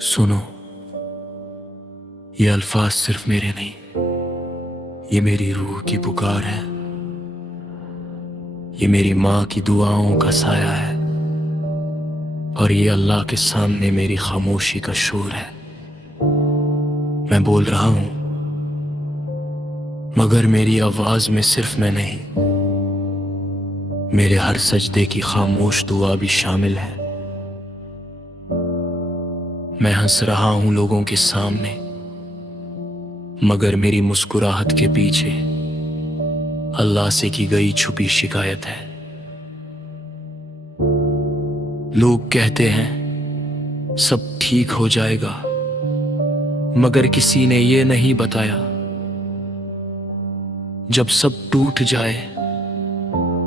सुनो, ये अल्फाज सिर्फ मेरे नहीं, ये मेरी रूह की पुकार है। ये मेरी माँ की दुआओं का साया है और ये अल्लाह के सामने मेरी खामोशी का शोर है। मैं बोल रहा हूं, मगर मेरी आवाज में सिर्फ मैं नहीं, मेरे हर सजदे की खामोश दुआ भी शामिल है। मैं हंस रहा हूं लोगों के सामने, मगर मेरी मुस्कुराहट के पीछे अल्लाह से की गई छुपी शिकायत है। लोग कहते हैं सब ठीक हो जाएगा, मगर किसी ने ये नहीं बताया, जब सब टूट जाए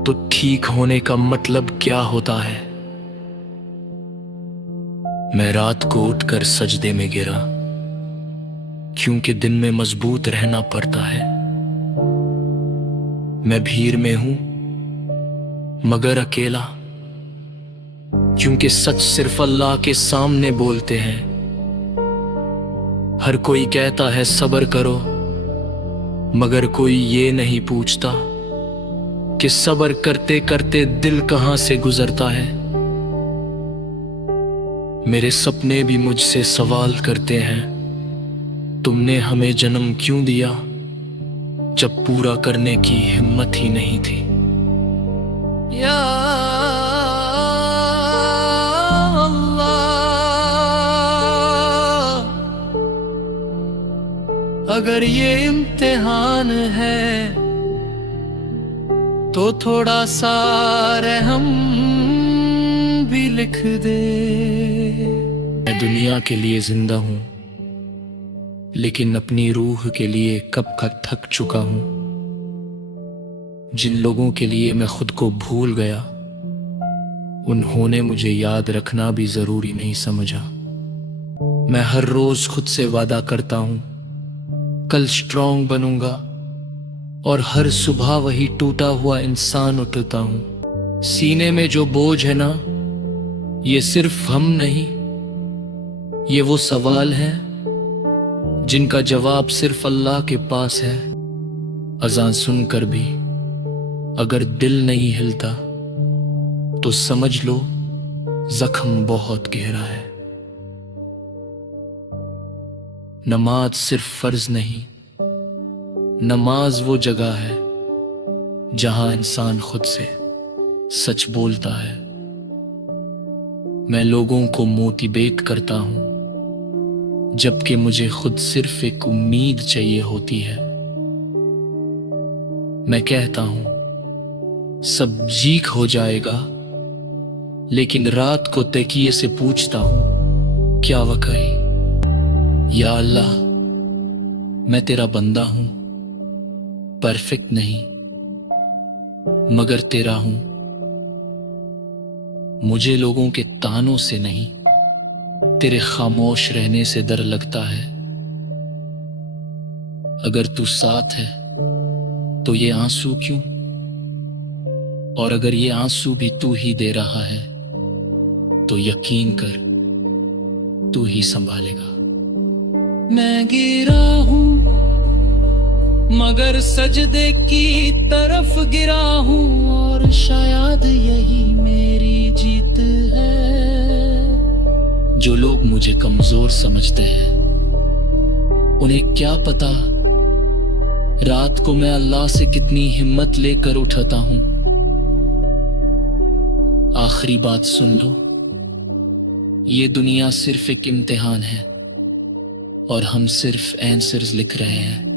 तो ठीक होने का मतलब क्या होता है। मैं रात को उठकर सजदे में गिरा, क्योंकि दिन में मजबूत रहना पड़ता है। मैं भीड़ में हूं मगर अकेला, क्योंकि सच सिर्फ अल्लाह के सामने बोलते हैं। हर कोई कहता है सब्र करो, मगर कोई ये नहीं पूछता कि सब्र करते करते दिल कहां से गुजरता है। मेरे सपने भी मुझसे सवाल करते हैं, तुमने हमें जन्म क्यों दिया जब पूरा करने की हिम्मत ही नहीं थी। या अल्लाह, अगर ये इम्तिहान है तो थोड़ा सा रहम भी लिख दे। मैं दुनिया के लिए जिंदा हूं, लेकिन अपनी रूह के लिए कब का थक चुका हूं। जिन लोगों के लिए मैं खुद को भूल गया, उन्होंने मुझे याद रखना भी जरूरी नहीं समझा। मैं हर रोज खुद से वादा करता हूं, कल स्ट्रांग बनूंगा, और हर सुबह वही टूटा हुआ इंसान उठता हूं। सीने में जो बोझ है ना, ये सिर्फ हम नहीं, ये वो सवाल है जिनका जवाब सिर्फ अल्लाह के पास है। अज़ान सुनकर भी अगर दिल नहीं हिलता तो समझ लो जख्म बहुत गहरा है। नमाज सिर्फ फर्ज नहीं, नमाज वो जगह है जहां इंसान खुद से सच बोलता है। मैं लोगों को मोटिवेट करता हूं, जबकि मुझे खुद सिर्फ एक उम्मीद चाहिए होती है। मैं कहता हूं सब ठीक हो जाएगा, लेकिन रात को तकिए से पूछता हूं क्या वाकई। या अल्लाह, मैं तेरा बंदा हूं, परफेक्ट नहीं मगर तेरा हूं। मुझे लोगों के तानों से नहीं, तेरे खामोश रहने से डर लगता है। अगर तू साथ है तो ये आंसू क्यों, और अगर ये आंसू भी तू ही दे रहा है तो यकीन कर तू ही संभालेगा। मैं गिरा हूं मगर सजदे की तरफ गिरा हूं, और शायद यही मेरी जीत है। जो लोग मुझे कमजोर समझते हैं, उन्हें क्या पता रात को मैं अल्लाह से कितनी हिम्मत लेकर उठाता हूं। आखिरी बात सुन लो, ये दुनिया सिर्फ एक इम्तिहान है और हम सिर्फ आंसर्स लिख रहे हैं।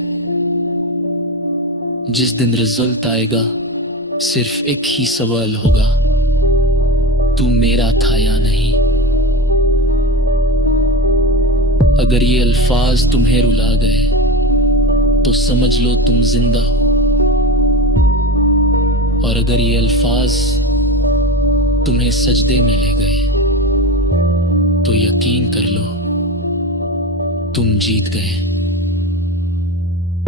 जिस दिन रिजल्ट आएगा सिर्फ एक ही सवाल होगा, तू मेरा था या नहीं। अगर ये अल्फाज तुम्हें रुला गए तो समझ लो तुम जिंदा हो, और अगर ये अल्फाज तुम्हें सजदे में ले गए तो यकीन कर लो तुम जीत गए।